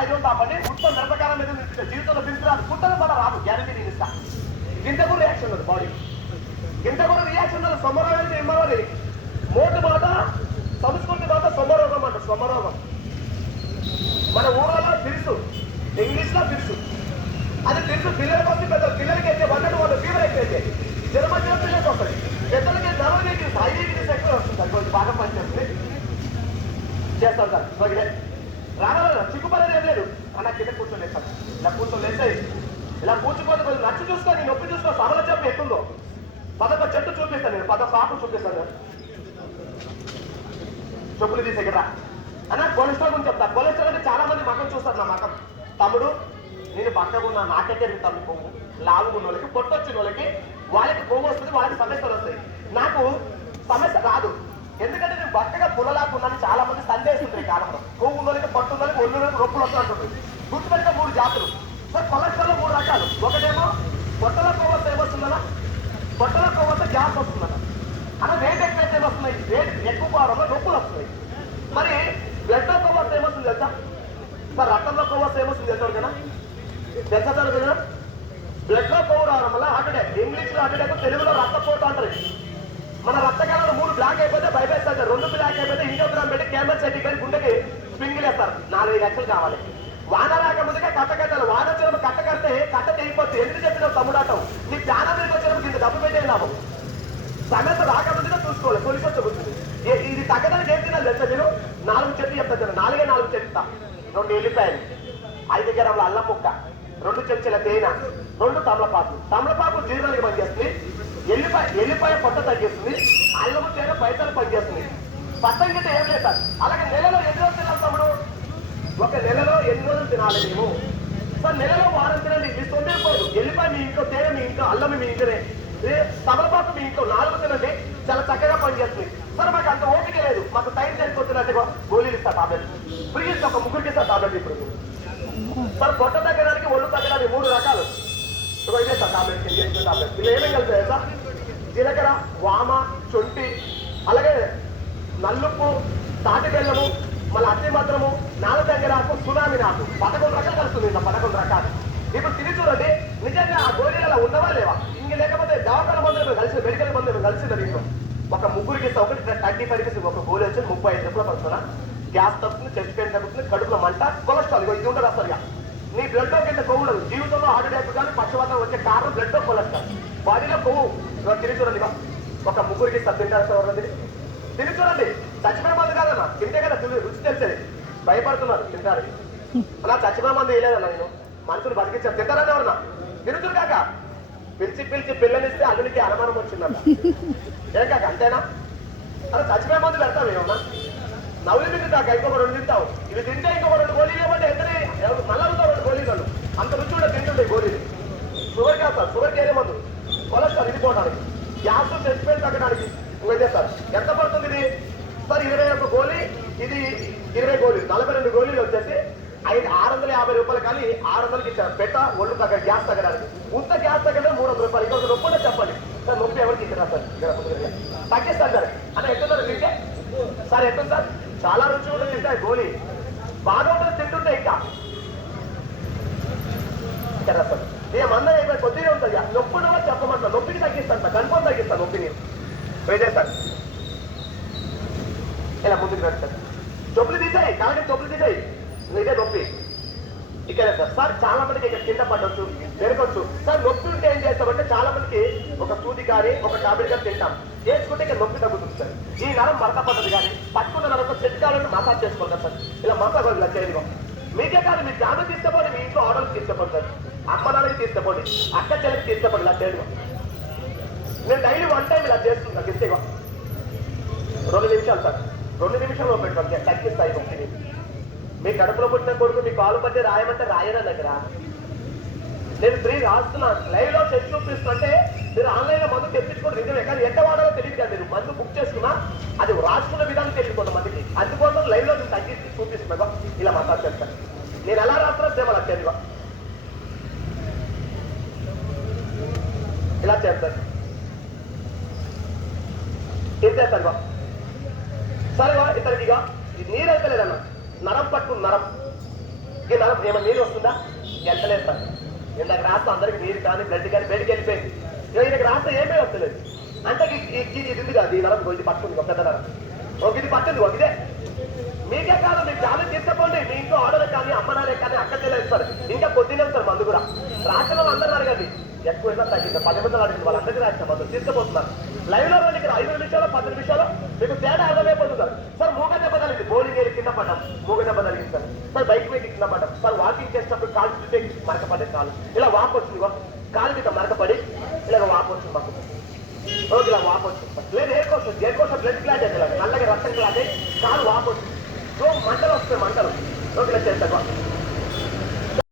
5 తాపండి మొత్తం మిరపకాలం మీద జీవితంలో పిలిచి రాదు పుట్టదు మన రాదు గ్యారంటీ నేను ఇస్తా ఇంత కూడా రియాక్షన్ ఉంది బాడీ ఇంత కూడా రియాక్షన్ ఉంది సొమ్మరోగం అంటే ఏమవాలి మోటు బాధ సంస్కృతి బాధ సొమ్మరోగం అంట సొమ్మరోగం మన ఊళ్ళలో తెలుసు ఇంగ్లీష్లో తెలుసు అది తెలుసు పిల్లలకి వస్తే పెద్ద పిల్లలకి అయితే వాళ్ళు ఫీవర్ అయితే జనమధ్య పిల్లలకి వస్తుంది పెద్దలకి ధరలకి హైవీకి ఎక్కువ వస్తుంది సార్ కొంచెం బాగా పనిచేస్తుంది చేస్తాం సార్ ఓకే రాగలరా చిక్కుపడేది ఏం లేదు అన్న కింద కూర్చోలేదు సార్ ఇలా కూర్చోలేసాయి ఇలా కూర్చుకోతే కొంచెం నచ్చి చూసుకో నేను నొప్పి చూసుకో సభల చెప్పు ఎట్టుందో పదొక చెట్టు చూపిస్తాను నేను పదొక ఆకు చూపిస్తాను చెప్పులు తీసే కదా అన్న కొలెస్ట్రాల్ గురించి చెప్తా కొలెస్ట్రాల్ అంటే చాలా మంది మకం చూస్తారు నా మకం తమ్ముడు నేను బక్కగున్నా నాకే తిరుగుతాను కొవ్వు లావుగున్న వాళ్ళకి పొట్టొచ్చిన వాళ్ళకి వాళ్ళకి కొవ్వు వస్తుంది వాళ్ళకి సమస్యలు వస్తాయి నాకు సమస్య రాదు ఎందుకంటే నేను బక్కగా పుల్లలాకున్నాను చాలా మంది సందేహిస్తుంటారు ఈ కాలంలో కొవ్వు ఉన్నోళ్ళకి పట్టు ఉన్నోళ్ళకి ఒళ్ళు నొప్పులు వస్తుంటుంది గుర్తుపెట్టిన 3 జాతులు సార్ కొలెస్ట్రాల్ 3 రకాలు ఒకటేమో పొట్టల కొవ్వు వస్తే ఏమొస్తుందన్నా పొట్టల కొవ్వు వస్తే గ్యాస్ వస్తుందన్న అలా వెయిట్ ఎక్కువైతే ఏమొస్తున్నాయి వెయిట్ ఎక్కువ కావడంలో నొప్పులు వస్తున్నాయి మరి బ్లడ్ కొవ్వు వస్తే ఏమొస్తుంది తెలుసా సార్ రక్తంలో కొవ్వు వస్తే ఏమొస్తుంది తెలుసారు కదా తెలుసా కదా బ్లడ్ లో కొవ్వు రావడం వల్ల హార్ట్ అటాక్ ఇంగ్లీష్ లో హార్ట్ అటాక్ తెలుగులో రక్తపోటు అంటారు మన రక్తకాలంలో 3 బ్లాక్ అయిపోతే బైపాస్ అంటారు 2 బ్లాక్ అయిపోతే ఇంజోగ్రామ్ పెట్టి క్యాన్సర్ సర్టిఫికేట్ గుండెకి స్ప్రింగిల్ వేస్తారు 4-5 లక్షలు కావాలి వాన రాకముందుగా కట్ట కట్టాలి వాన వచ్చినప్పుడు కట్ట కడితే కట్ట తెగిపోతుంది ఎందుకు చెప్పినావు తమ్ముడాటం నీ ప్రాణం మీద వచ్చినప్పుడు ఇంత డబ్బు పెట్టే లాభం సమస్య రాకముందుగా చూసుకోవాలి పోలీసు వచ్చి ఇది తగ్గడానికి ఏం తినాలి తెలుసా మీరు 4 చెట్లు చెప్తాను 4 చెప్తా 2 ఎల్లిపాయలు 5 గ్రాముల అల్లం ముక్క 2 చెంచాల తేనె 2 తమలపాకు జీర్ణానికి పనిచేస్తుంది ఎల్లిపాయ పొట్ట తగ్గిస్తుంది అల్లము తేనె పైసలు పనిచేస్తుంది పట్టం గిట్ట ఏం లేదు సార్ అలాగే నెలలో ఎన్ని రోజులు తినాలి తమ్ముడు ఒక నెలలో 8 రోజులు తినాలి మేము సార్ నెలలో వారం తినండి మీ సొంత పోదు ఎల్లిపాయ మీ ఇంట్లో తేనె మీ ఇంట్లో అల్లం మీ ఇంట్లోనే తమలపాకు మీ ఇంట్లో 4 తినండి చాలా చక్కగా పనిచేస్తుంది సార్ మాకు అంత ఓపిక లేదు మాకు టైం సరిపోతున్నట్టు గోళీలు ఇస్తా టాబ్లెట్ ఫ్రీ ఇస్తా ఒక ముగ్గురికి ఇస్తా టాబ్లెట్ ఇప్పుడు సార్ పొట్ట తగ్గడానికి ఒళ్ళు తగ్గడానికి 3 రకాలు ఇదే సార్ టాబ్లెట్ టాబ్లెట్ ఇలా ఏమేమి కలుగుతాయి సార్ జీలకర్ర వామ శొంఠి అలాగే నల్లుప్పు తాటి బెల్లము మళ్ళీ అట్టి మాత్రము నాలుగంగరాకు సునామీ నాకు 11 రకాలు కలుస్తుంది ఇంకా 11 రకాలు ఇప్పుడు తిని చూడండి నిజంగా ఆ గోళీలు ఉన్నవా లేవా ఇంక లేకపోతే దవాఖాన మందులు కలిసి మెడికల్ మందులు కలిసింది దీంట్లో ఒక ముగ్గురికి ఇస్తా ఒకటి 35 ఒక గోళీ వచ్చి 35 రూపాయలు పడుతున్నా గ్యాస్ తగ్గుతుంది చెస్ట్ పెయిన్ తగ్గుతుంది కడుపులో మంట కొలెస్ట్రాల్ ఇది ఉండదు అసలుగా నీ బ్లడ్ లో కింద కొవ్వు ఉండదు జీవితంలో హార్ట్ అటాక్ కానీ పక్షవాతం వచ్చే కారణం బ్లడ్ లో కొలెస్ట్రాల్ బాడీలో కొవ్వు తిని చూడండి ఒక ముగ్గురికి ఇస్తా తింటారు తిని చూడండి చచ్చిపోయిన మంది కాదన్నా తింటే కదా రుచి తెలిసేది భయపడుతున్నారు తింటారు అలా చచ్చిపోయిన మంది వేయలేదన్నా నేను మనుషులు బతికించారు తింటారని ఎవరన్నా తిరుగుతురు కాక పిలిచి పిల్లనిస్తే అల్లునికి అనుమానం వచ్చిందన్న ఏం కాక అంతేనా అలా చచ్చిపోయే మంది పెడతావు ఏమన్నా నవ్వులు తింటు కాక ఇంకొక 2 తింటావు ఇవి తింటే ఇంకొక 2 గోళీలు ఇవ్వండి ఎంతనే మళ్ళీ అవుతావు 2 గోళీలు అంత రుచి కూడా తింటుండే గోళీలు షుగర్ కాదు సార్ షుగర్ కేరే మందు కొలెస్ట్రాల్ ఇది పోవడానికి గ్యాస్ చచ్చిపోయి తగ్గడానికి ఇదే సార్ ఎంత పడుతుంది ఇది సార్ 21 గోళీ ఇది 20 గోళీలు 42 గోళీలు వచ్చేసి 650 రూపాయలు కానీ 600కి ఇచ్చారు పెట్ట ఒళ్ళు తగ్గ గ్యాస్ తగ్గడానికి ఉత్త గ్యాస్ తగ్గడం 300 రూపాయలు ఇంకొక నొప్పి ఉంటే చెప్పండి సార్ నొప్పి ఎవరికి ఇచ్చారా సార్ తగ్గిస్తాను సార్ అన్న ఎట్లున్నారు తింటే సార్ ఎట్టుంది సార్ చాలా రుచి ఉంటుంది తింటాయి గోళీ బాగా ఉంటుంది తింటుంటే ఇంకా సార్ ఏమన్నా అయిపోయి కొద్దిగా ఉంటుంది నొప్పి ఉన్నవా చెప్పమంటా నొప్పికి తగ్గిస్తాను సార్ కన్ఫర్మ్ తగ్గిస్తాను నొప్పిని వేదే సార్ ఇలా ముందుకు రండి సార్ చెప్పులు తీసాయి కాబట్టి చెప్పులు తీసాయి ఇదే నొప్పి ఇక్కడ సార్ చాలా మందికి ఇక్కడ కింద పడవచ్చు పెరగచ్చు సార్ నొప్పి ఉంటే ఏం చేస్తామంటే చాలా మందికి ఒక సూది కానీ ఒక టాబ్లెట్ కానీ తింటాం చేసుకుంటే ఇక్కడ నొప్పి తగ్గుతుంది సార్ ఈ నరం మరత పడ్డది కానీ పట్టుకున్న నరం సెట్ కావాలంటే మసాజ్ చేసుకోవాలి సార్ ఇలా మసాజ్ ఇలా చేయడం మీకే కాదు మీ ఫ్యామిలీ తీసుకోండి మీ ఇంట్లో ఆర్డర్స్ తీసుకోండి సార్ అమ్మ నాన్నకి తీసుకోండి అక్క చెల్లికి తీసుకోండి ఇలా చేయడం నేను డైలీ 1 టైం ఇలా చేస్తున్నాను ఇంతేగా 2 నిమిషాలు సార్ 2 నిమిషాల్లో పెట్టుకోండి తగ్గిస్తాయి నొప్పిని మీ కడుపులో పుట్టిన కొడుకు మీ కాలు పట్టి రాయమంటే రాయరా దగ్గర నేను ఫ్రీ రాస్తున్నాను లైవ్ లో చెక్ చూపిస్తుంటే మీరు ఆన్లైన్ లో మందు తెప్పించుకోండి నిజమే కానీ ఎంత వాడాలో తెలియదు కదా మీరు మందు బుక్ చేసుకున్నా అది రాసుకున్న విధానం తెలియదు కొంతమందికి అందుకోసం లైవ్ లో నేను తగ్గించి చూపిస్తున్నా ఇలా మసాజ్ చేస్తాను నేను ఎలా రాస్తున్నా సేమ్ అలా తెలియదు ఇలా చేస్తాను చేసేస్తాను సరేవా ఇతనికి ఇక నీరు అయితే లేదన్నా నరం పట్టుకుని నరం ఈ నరం ఏమైనా నీరు వస్తుందా? వెళ్తలేదు సార్. ఇందాక రాస్తే అందరికి నీరు కానీ బ్లడ్ కానీ బయటికి వెళ్ళిపోయింది. ఈయనకి రాస్తే ఏమీ వస్తలేదు. అంటే ఇది ఉంది కాదు, ఈ నరం ఇది పట్టుకుంది, ఒక పెద్ద నరం, ఒక ఇది పట్టింది, ఒక ఇదే. మీకే కాదు, మీకు చాలా తీసుకోండి. మీ ఇంట్లో ఆడలకు కానీ అమ్మనాలే కానీ అక్క చెల్లెస్తారు, ఇంకా కొద్దినే సార్ మందు కూడా. రాసిన అందరూ అడగండి, ఎక్కువ తగ్గింది. 10 మంది అడిగింది, వాళ్ళందరికీ రాసిన మందు తీసుకుపోతున్నారు. లైవ్ లో ఇక్కడ 5 నిమిషాలు 10 నిమిషాలు మీకు తేడా అర్థమైపోతున్నారు. సార్ మూగ దెబ్బ తగిలింది, బౌలింగ్ వేలు కింద పడ్డాం, మూగ దెబ్బ తగిలింది సార్. సార్ బైక్ మీద కింద పడ్డాం సార్. వాకింగ్ చేసినప్పుడు కాలు చుట్టే మరకపడే కాలు ఇలా వాపు వచ్చింది, కాలు మీద మరకపడి ఇలా వాపు వచ్చింది మాకు. ఓకే, ఇలా వాపు వచ్చింది సార్. లేదు ఎయిర్ కోసం బ్లడ్ క్లాట్ అయితే నల్లగా రక్తం క్లాట్ కాలు వాపు వచ్చింది. సో మంటలు వస్తాయి, మంటలు ఓకే చేస్తారు.